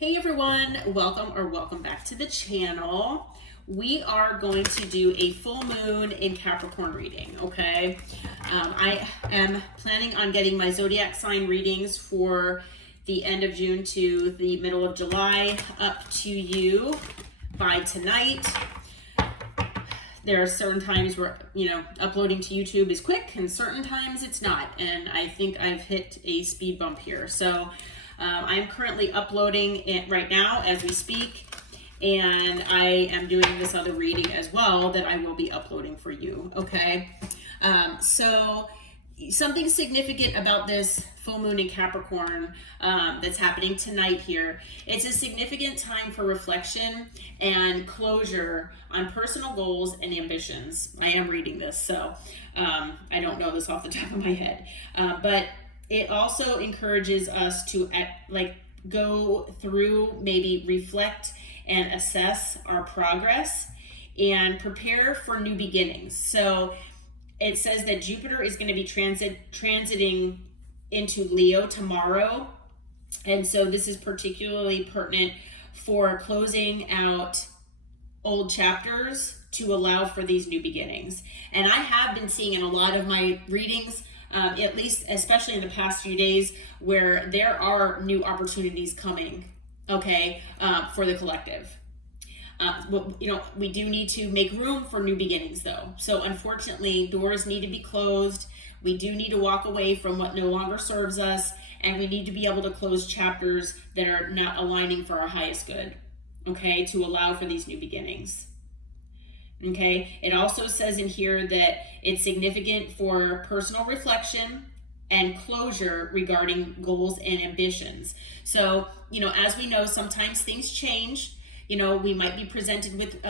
Hey everyone, welcome back to the channel. We are going to do a full moon in Capricorn reading, okay? I am planning on getting my zodiac sign readings for the end of June to the middle of July up to you by tonight. There are certain times where, uploading to YouTube is quick and certain times it's not. And I think I've hit a speed bump here. So I'm currently uploading it right now as we speak. And I am doing this other reading as well that I will be uploading for you, okay? So something significant about this full moon in Capricorn that's happening tonight here. It's a significant time for reflection and closure on personal goals and ambitions. I am reading this, so I don't know this off the top of my head. But it also encourages us to go through, maybe reflect and assess our progress and prepare for new beginnings. So it says that Jupiter is going to be transiting into Leo tomorrow. And so this is particularly pertinent for closing out old chapters to allow for these new beginnings. And I have been seeing in a lot of my readings, at least especially in the past few days, where there are new opportunities coming, okay, for the collective. We do need to make room for new beginnings though. So unfortunately, doors need to be closed. We do need to walk away from what no longer serves us, and we need to be able to close chapters that are not aligning for our highest good, okay, to allow for these new beginnings. Okay, it also says in here that it's significant for personal reflection and closure regarding goals and ambitions. So, as we know, sometimes things change. We might be presented with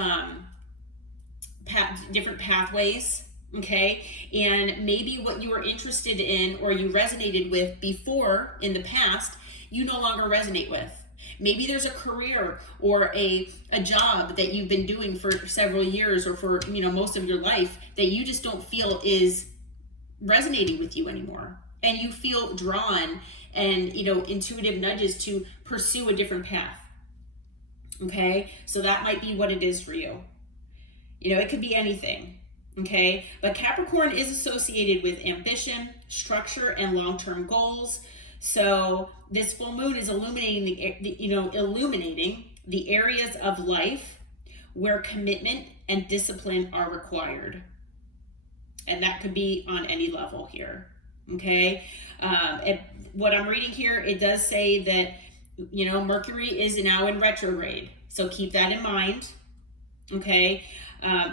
different pathways, okay? And maybe what you were interested in or you resonated with before in the past, you no longer resonate with. Maybe there's a career or a job that you've been doing for several years or for, most of your life that you just don't feel is resonating with you anymore. And you feel drawn and, intuitive nudges to pursue a different path. Okay, so that might be what it is for you. It could be anything. Okay, but Capricorn is associated with ambition, structure, and long-term goals. So this full moon is illuminating the areas of life where commitment and discipline are required, and that could be on any level here. Okay, what I'm reading here, it does say that Mercury is now in retrograde. So keep that in mind. Okay.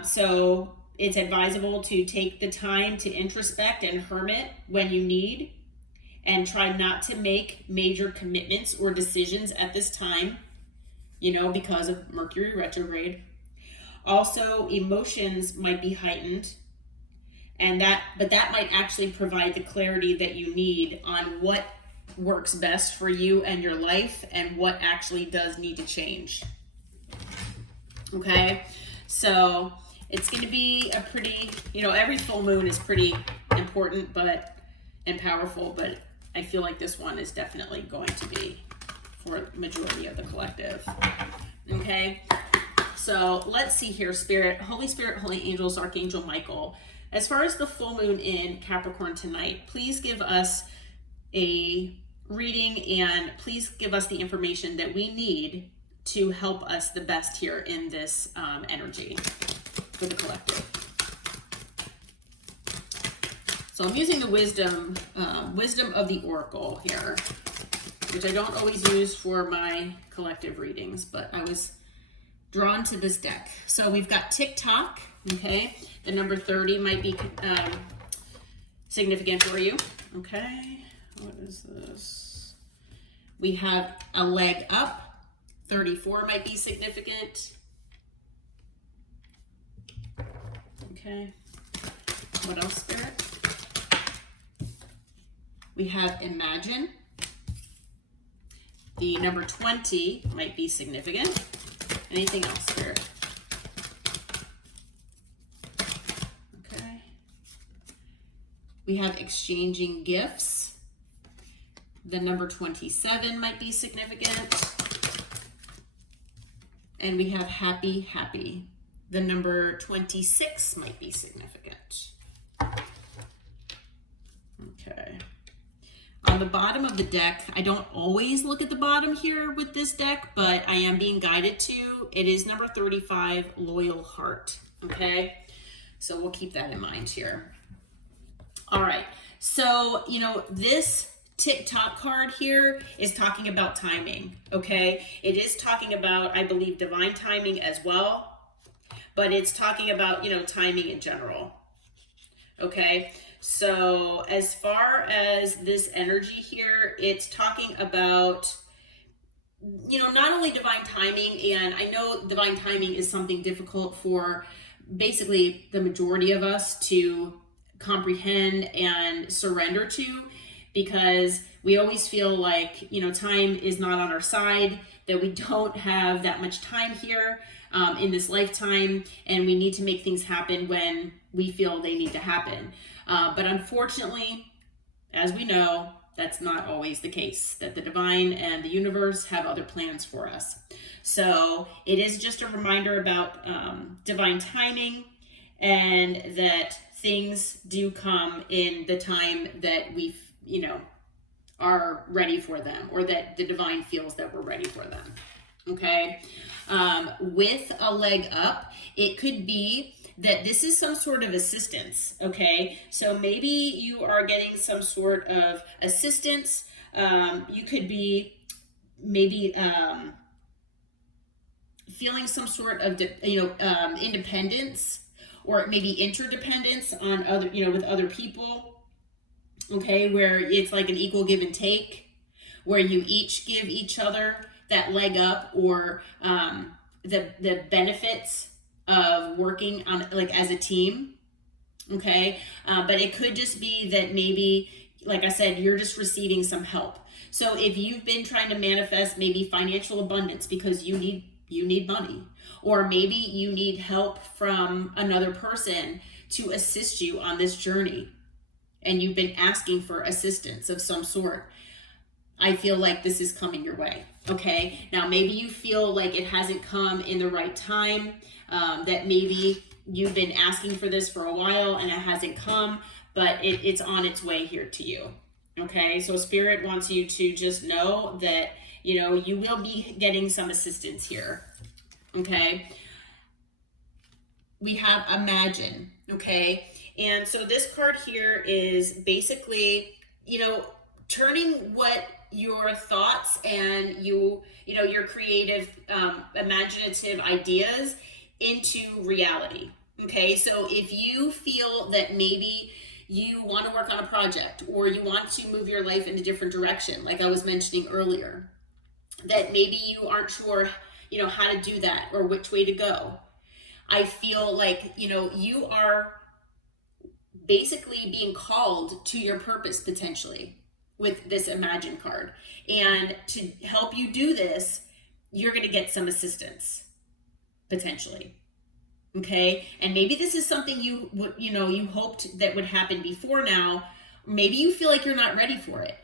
So it's advisable to take the time to introspect and hermit when you need, and try not to make major commitments or decisions at this time, because of Mercury retrograde. Also, emotions might be heightened, but that might actually provide the clarity that you need on what works best for you and your life and what actually does need to change. Okay, so it's going to be a pretty, every full moon is pretty important and powerful, but I feel like this one is definitely going to be for the majority of the collective. Okay, so let's see here. Holy Spirit, Holy Angels, Archangel Michael, as far as the full moon in Capricorn tonight, please give us a reading and please give us the information that we need to help us the best here in this energy for the collective. So I'm using the wisdom of the Oracle here, which I don't always use for my collective readings, but I was drawn to this deck. So we've got Tik Tok, okay? The number 30 might be significant for you, okay? What is this? We have a leg up. 34 might be significant. Okay. What else, Spirit? We have imagine. The number 20 might be significant. Anything else, Spirit? Okay. We have exchanging gifts. The number 27 might be significant. And we have happy, happy. The number 26 might be significant. Okay. On the bottom of the deck, I don't always look at the bottom here with this deck, but I am being guided to. It is number 35, Loyal Heart. Okay. So we'll keep that in mind here. All right. So, you know, this Tik Tok card here is talking about timing, okay? It is talking about, I believe, divine timing as well, but it's talking about, you know, timing in general, okay? So as far as this energy here, it's talking about, you know, not only divine timing, and I know divine timing is something difficult for basically the majority of us to comprehend and surrender to, because we always feel like, you know, time is not on our side, that we don't have that much time here in this lifetime, and we need to make things happen when we feel they need to happen. But unfortunately, as we know, that's not always the case, that the divine and the universe have other plans for us. So it is just a reminder about divine timing, and that things do come in the time that we, you know, are ready for them, or that the divine feels that we're ready for them. Okay. With a leg up, it could be that this is some sort of assistance. Okay. So maybe you are getting some sort of assistance. You could be maybe feeling some sort of, independence, or maybe interdependence on other, you know, with other people. Okay, where it's like an equal give and take, where you each give each other that leg up, or the benefits of working on, like, as a team. Okay, but it could just be that maybe, like I said, you're just receiving some help. So if you've been trying to manifest maybe financial abundance because you need money, or maybe you need help from another person to assist you on this journey, and you've been asking for assistance of some sort, I feel like this is coming your way. Okay, now maybe you feel like it hasn't come in the right time, that maybe you've been asking for this for a while and it hasn't come, but it's on its way here to you. Okay, so Spirit wants you to just know that, you know, you will be getting some assistance here. Okay, we have Imagine. Okay, and so this card here is basically, you know, turning what your thoughts and you know, your creative, imaginative ideas into reality. Okay, so if you feel that maybe you want to work on a project, or you want to move your life in a different direction, like I was mentioning earlier, that maybe you aren't sure, you know, how to do that or which way to go, I feel like, you know, you are basically being called to your purpose potentially with this Imagine card. And to help you do this, you're going to get some assistance potentially. Okay. And maybe this is something you would, you know, you hoped that would happen before now. Maybe you feel like you're not ready for it.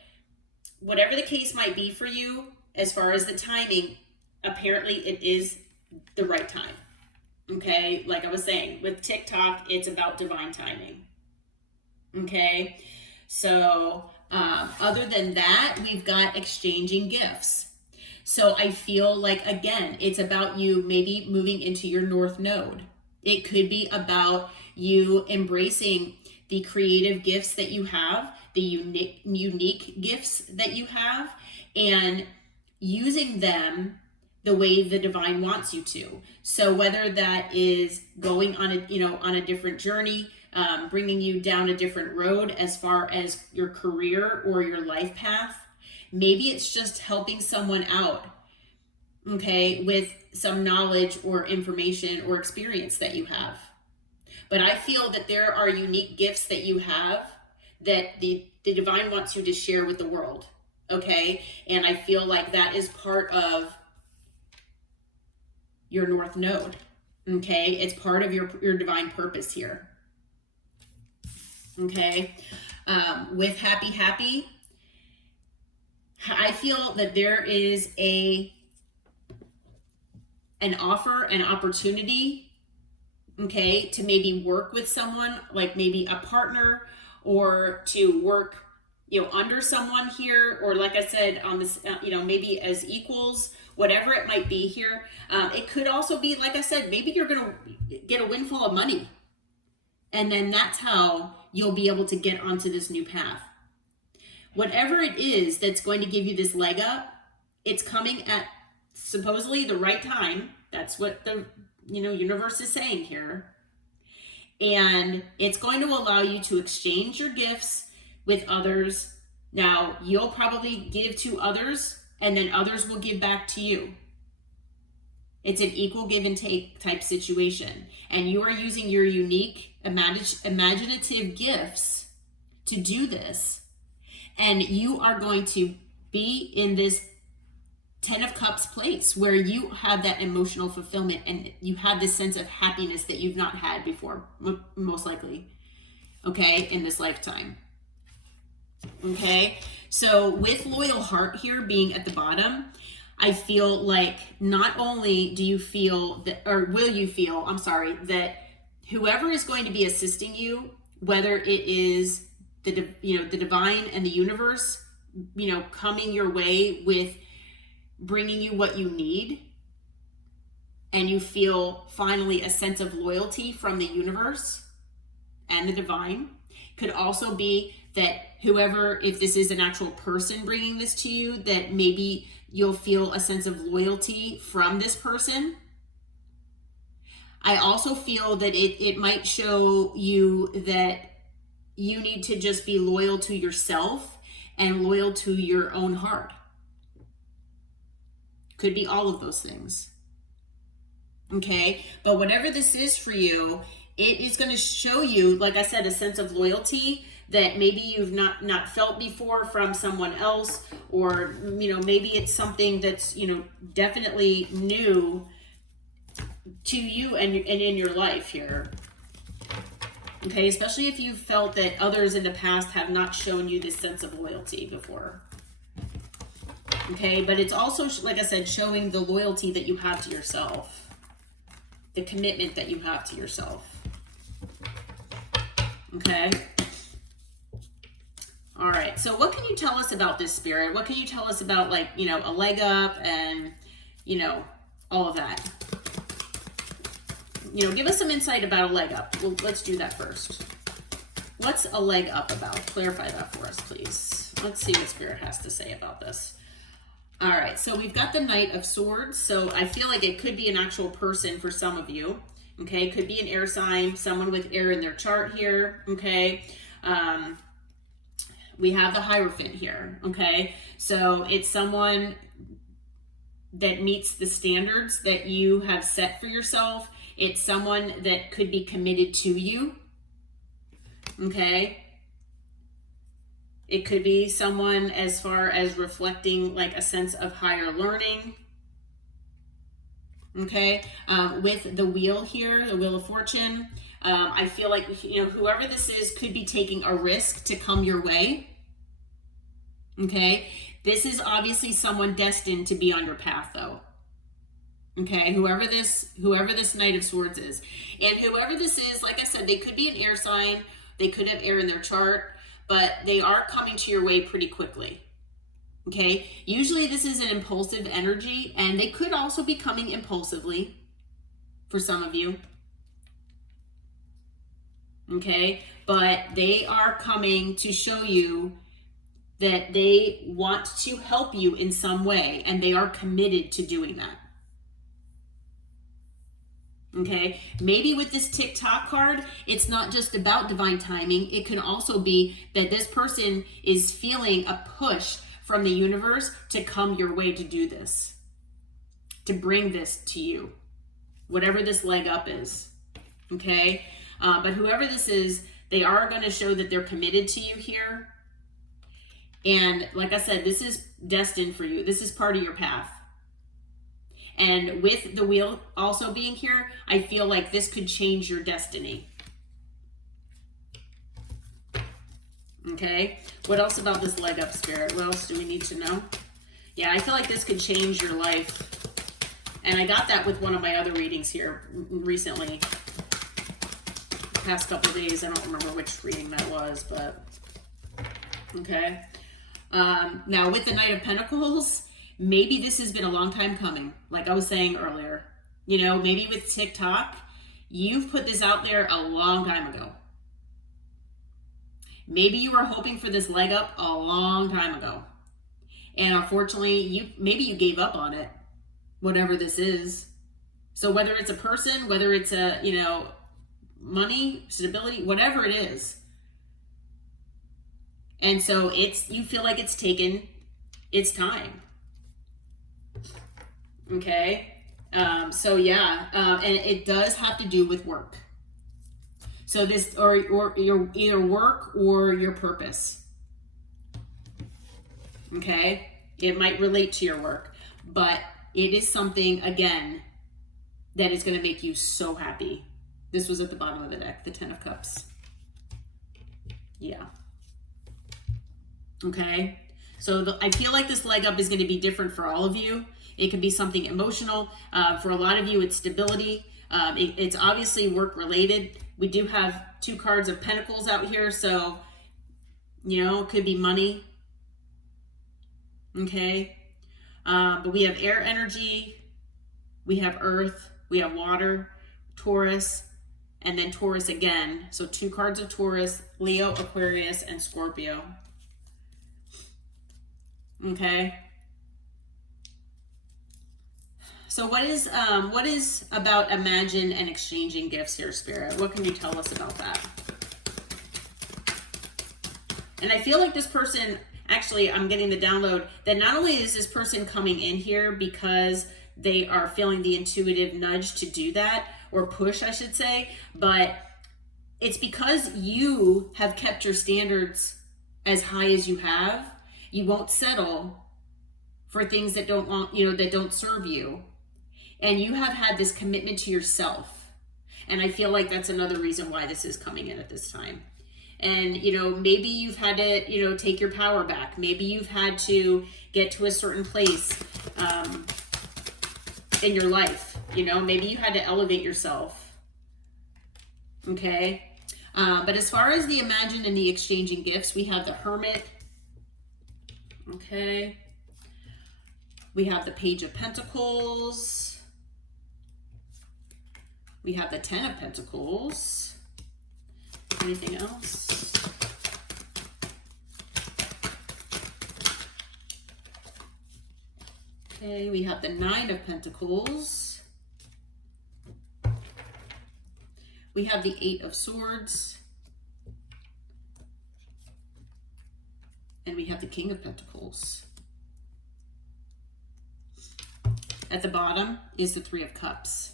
Whatever the case might be for you, as far as the timing, apparently it is the right time. Okay, like I was saying, with Tik Tok, it's about divine timing. Okay, so other than that, we've got exchanging gifts. So I feel like, again, it's about you maybe moving into your North Node. It could be about you embracing the creative gifts that you have, the unique gifts that you have, and using them the way the divine wants you to. So whether that is going on a different journey, bringing you down a different road as far as your career or your life path, maybe it's just helping someone out, okay, with some knowledge or information or experience that you have. But I feel that there are unique gifts that you have that the divine wants you to share with the world, okay? And I feel like that is part of your North Node, okay? It's part of your divine purpose here, okay? With happy, I feel that there is a an offer, an opportunity, okay, to maybe work with someone, like maybe a partner, or to work, under someone here, or like I said, on this, maybe as equals, whatever it might be here. It could also be, like I said, maybe you're going to get a windfall of money. And then that's how you'll be able to get onto this new path. Whatever it is that's going to give you this leg up, it's coming at supposedly the right time. That's what the universe is saying here. And it's going to allow you to exchange your gifts with others. Now, you'll probably give to others, and then others will give back to you. It's an equal give and take type situation. And you are using your unique imaginative gifts to do this. And you are going to be in this 10 of Cups place where you have that emotional fulfillment and you have this sense of happiness that you've not had before, most likely, okay, in this lifetime. Okay, so with loyal heart here being at the bottom, I feel like not only do you feel that, or will you feel, that whoever is going to be assisting you, whether it is the divine and the universe, coming your way with bringing you what you need, and you feel finally a sense of loyalty from the universe and the divine. Could also be that whoever, if this is an actual person bringing this to you, that maybe you'll feel a sense of loyalty from this person. I also feel that it might show you that you need to just be loyal to yourself and loyal to your own heart. Could be all of those things. Okay, but whatever this is for you, it is going to show you, like I said, a sense of loyalty that maybe you've not felt before from someone else, or maybe it's something that's definitely new to you and in your life here. Okay, especially if you've felt that others in the past have not shown you this sense of loyalty before. Okay, but it's also, like I said, showing the loyalty that you have to yourself, the commitment that you have to yourself. Okay. All right. So what can you tell us about this, Spirit? What can you tell us about, like, a leg up and, all of that? Give us some insight about a leg up. Well, let's do that first. What's a leg up about? Clarify that for us, please. Let's see what Spirit has to say about this. All right. So we've got the Knight of Swords. So I feel like it could be an actual person for some of you. Okay. Could be an air sign, someone with air in their chart here. Okay. We have the Hierophant here. Okay. So it's someone that meets the standards that you have set for yourself. It's someone that could be committed to you. Okay. It could be someone as far as reflecting like a sense of higher learning. Okay. With the wheel here, the Wheel of Fortune, I feel like, whoever this is could be taking a risk to come your way. Okay. This is obviously someone destined to be on your path, though. Okay. Whoever this Knight of Swords is. And whoever this is, like I said, they could be an air sign. They could have air in their chart, but they are coming to your way pretty quickly. Okay. Usually this is an impulsive energy, and they could also be coming impulsively for some of you. Okay. But they are coming to show you that they want to help you in some way, and they are committed to doing that. Okay, maybe with this Tik Tok card, it's not just about divine timing. It can also be that this person is feeling a push from the universe to come your way to do this, to bring this to you, whatever this leg up is. Okay, but whoever this is, they are going to show that they're committed to you here. And like I said, this is destined for you. This is part of your path. And with the wheel also being here, I feel like this could change your destiny. Okay. What else about this leg up, Spirit? What else do we need to know? Yeah, I feel like this could change your life. And I got that with one of my other readings here recently. The past couple of days. I don't remember which reading that was, but okay. Now with the Knight of Pentacles, maybe this has been a long time coming. Like I was saying earlier, you know, maybe with TikTok, you've put this out there a long time ago. Maybe you were hoping for this leg up a long time ago. And unfortunately, maybe you gave up on it, whatever this is. So whether it's a person, whether it's a, you know, money, stability, whatever it is. And so you feel like it's taken its time. Okay. So yeah, and it does have to do with work. So this, or your either work or your purpose. Okay. It might relate to your work, but it is something, again, that is going to make you so happy. This was at the bottom of the deck, the 10 of Cups. Yeah. Okay. So I feel like this leg up is going to be different for all of you. It could be something emotional. For a lot of you, it's stability. It's obviously work related. We do have 2 cards of Pentacles out here. So, you know, it could be money. Okay. But we have air energy. We have earth. We have water, Taurus, and then Taurus again. So 2 cards of Taurus, Leo, Aquarius, and Scorpio. Okay. So what is about imagine and exchanging gifts here, Spirit? What can you tell us about that? And I feel like this person, actually, I'm getting the download that not only is this person coming in here because they are feeling the intuitive nudge to do that, or push, I should say, but it's because you have kept your standards as high as you have. You won't settle for things that don't want, you know, that don't serve you. And you have had this commitment to yourself. And I feel like that's another reason why this is coming in at this time. And, you know, maybe you've had to, you know, take your power back. Maybe you've had to get to a certain place in your life. You know, maybe you had to elevate yourself. Okay. But as far as the imagine and the exchanging gifts, we have the Hermit. Okay. We have the Page of Pentacles. We have the 10 of Pentacles. Anything else? Okay, we have the 9 of Pentacles. We have the 8 of Swords. And we have the King of Pentacles. At the bottom is the 3 of Cups.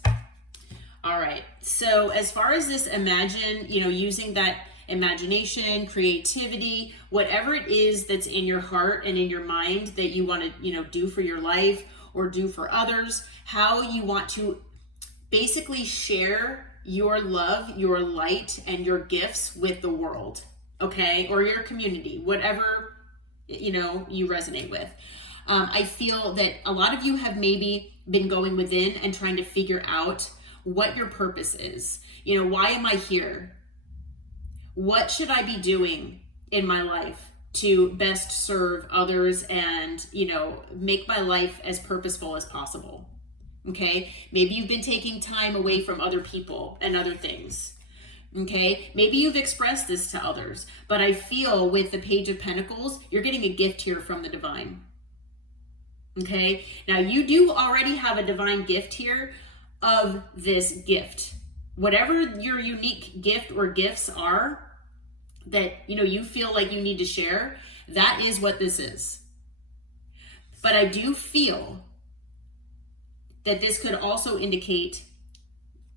All right, so as far as this imagine, you know, using that imagination, creativity, whatever it is that's in your heart and in your mind that you want to, you know, do for your life or do for others, how you want to basically share your love, your light, and your gifts with the world, okay, or your community, whatever, you know, you resonate with. I feel that a lot of you have maybe been going within and trying to figure out what your purpose is. You know, why am I here? What should I be doing in my life to best serve others and, you know, make my life as purposeful as possible? Okay, maybe you've been taking time away from other people and other things. Okay, maybe you've expressed this to others, but I feel with the Page of Pentacles, you're getting a gift here from the divine. Okay, now you do already have a divine gift here of this gift. Whatever your unique gift or gifts are that, you know, you feel like you need to share, that is what this is. But I do feel that this could also indicate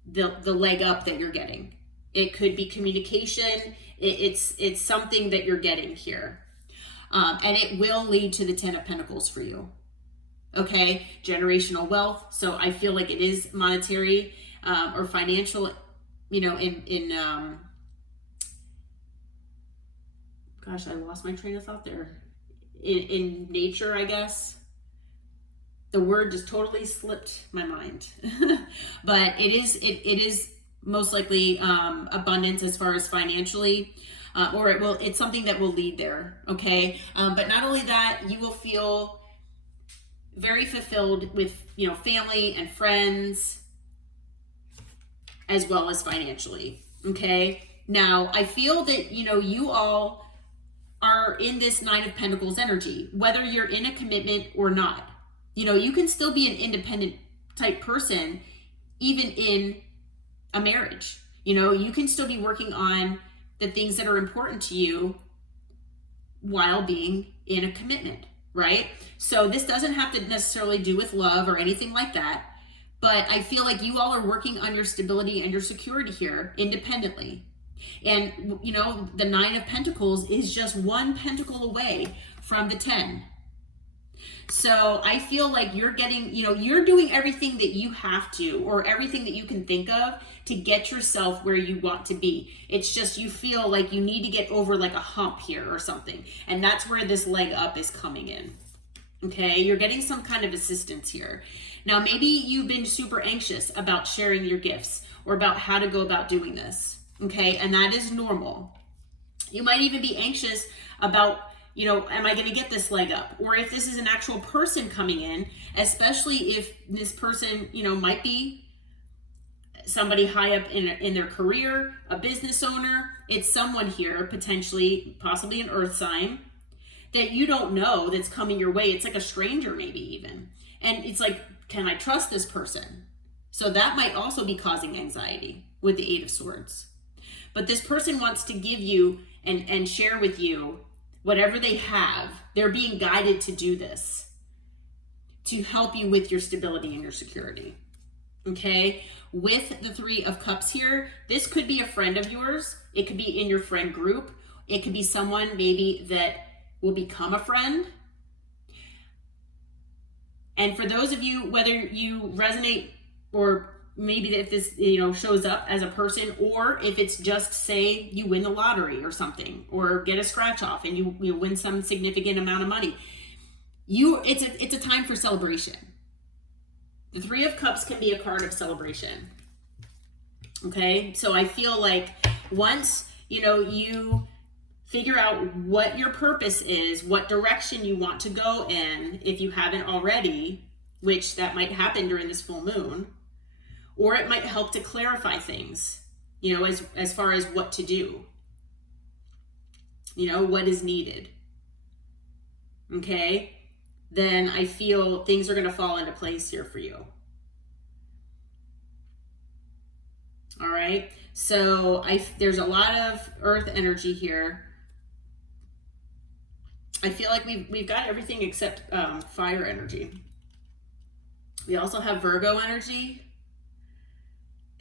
the leg up that you're getting. It could be communication. It's something that you're getting here. And it will lead to the 10 of Pentacles for you. Okay, generational wealth. So I feel like it is monetary or financial, you know, gosh, I lost my train of thought there. In nature, I guess. The word just totally slipped my mind. But it is most likely abundance as far as financially, or it's something that will lead there. Okay. But not only that, you will feel very fulfilled with, family and friends, as well as financially. Okay. Now I feel that, you all are in this Nine of Pentacles energy, whether you're in a commitment or not. You can still be an independent type person, even in a marriage. You can still be working on the things that are important to you while being in a commitment, right? So this doesn't have to necessarily do with love or anything like that, but I feel like you all are working on your stability and your security here independently. And, the Nine of Pentacles is just one pentacle away from the 10. So I feel like you're getting, you're doing everything that you have to, or everything that you can think of to get yourself where you want to be. It's just, you feel like you need to get over like a hump here or something. And that's where this leg up is coming in. Okay. You're getting some kind of assistance here. Now, maybe you've been super anxious about sharing your gifts or about how to go about doing this. Okay. And that is normal. You might even be anxious about, am I going to get this leg up? Or if this is an actual person coming in, especially if this person, might be somebody high up in their career, a business owner. It's someone here, potentially, possibly an earth sign, that you don't know that's coming your way. It's like a stranger maybe even. And it's like, can I trust this person? So that might also be causing anxiety with the Eight of Swords. But this person wants to give you and share with you whatever they have. They're being guided to do this to help you with your stability and your security. Okay? With the Three of Cups here, this could be a friend of yours. It could be in your friend group. It could be someone maybe that will become a friend. And for those of you, whether you resonate, or maybe if this, shows up as a person, or if it's just, say, you win the lottery or something, or get a scratch off and you win some significant amount of money. It's a time for celebration. The Three of Cups can be a card of celebration. Okay. So I feel like once, you figure out what your purpose is, what direction you want to go in, if you haven't already, which that might happen during this full moon, or it might help to clarify things, as far as what to do, what is needed. Okay. Then I feel things are going to fall into place here for you. All right. So there's a lot of earth energy here. I feel like we've got everything except fire energy. We also have Virgo energy.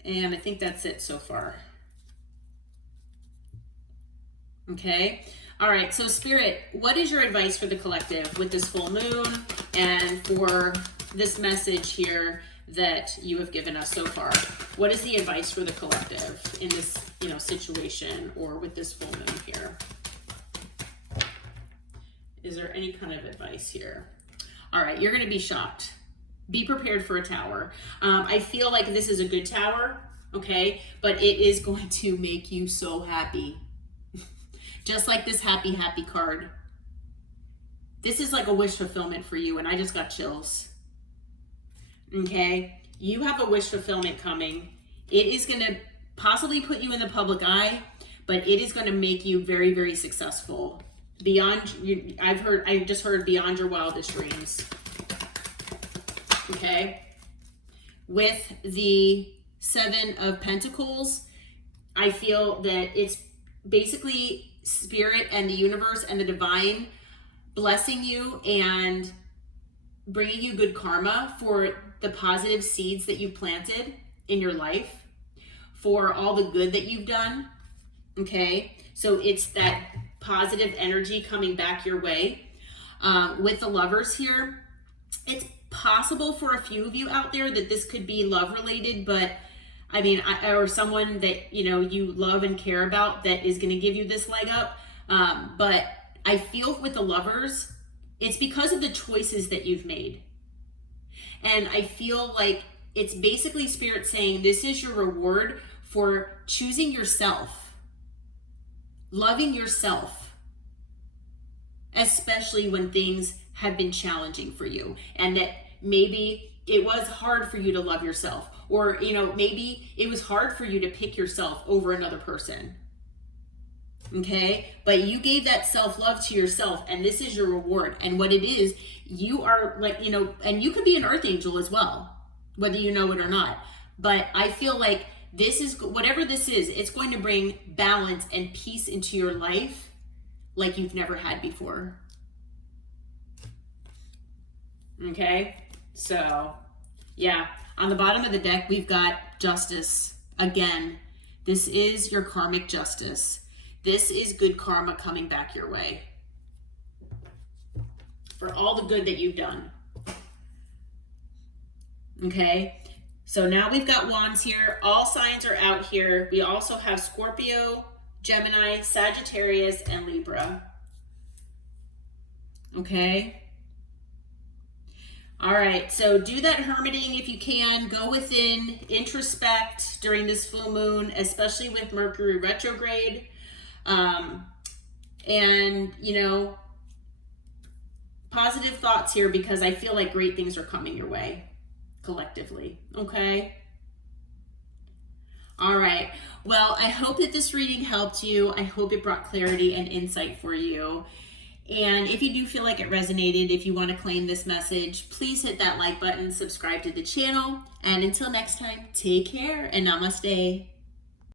And I think that's it so far. Okay. All right. So Spirit, what is your advice for the collective with this full moon and for this message here that you have given us so far? What is the advice for the collective in this, situation, or with this full moon here? Is there any kind of advice here? All right. You're going to be shocked. Be prepared for a tower. I feel like this is a good tower, okay? But it is going to make you so happy. Just like this happy, happy card. This is like a wish fulfillment for you, and I just got chills. Okay? You have a wish fulfillment coming. It is going to possibly put you in the public eye, but it is going to make you very, very successful. I just heard beyond your wildest dreams. Okay. With the Seven of Pentacles, I feel that it's basically Spirit and the universe and the divine blessing you and bringing you good karma for the positive seeds that you've planted in your life, for all the good that you've done. Okay. So it's that positive energy coming back your way. With the Lovers here, it's possible for a few of you out there that this could be love related, but I mean, or someone that, you love and care about that is going to give you this leg up. But I feel with the Lovers, it's because of the choices that you've made. And I feel like it's basically Spirit saying this is your reward for choosing yourself, loving yourself, especially when things have been challenging for you, and that maybe it was hard for you to love yourself, or maybe it was hard for you to pick yourself over another person. Okay, but you gave that self-love to yourself, and this is your reward. And what it is, you are like, and you could be an earth angel as well, whether you know it or not. But I feel like this is, whatever this is, it's going to bring balance and peace into your life like you've never had before. Okay, so yeah, on the bottom of the deck, we've got Justice. Again, this is your karmic justice. This is good karma coming back your way for all the good that you've done. Okay, so now we've got wands here. All signs are out here. We also have Scorpio, Gemini, Sagittarius, and Libra. Okay. All right, so do that hermiting if you can. Go within, introspect during this full moon, especially with Mercury retrograde. And positive thoughts here, because I feel like great things are coming your way collectively. Okay. All right. Well, I hope that this reading helped you. I hope it brought clarity and insight for you. And if you do feel like it resonated, if you want to claim this message, please hit that like button, subscribe to the channel. And until next time, take care and namaste.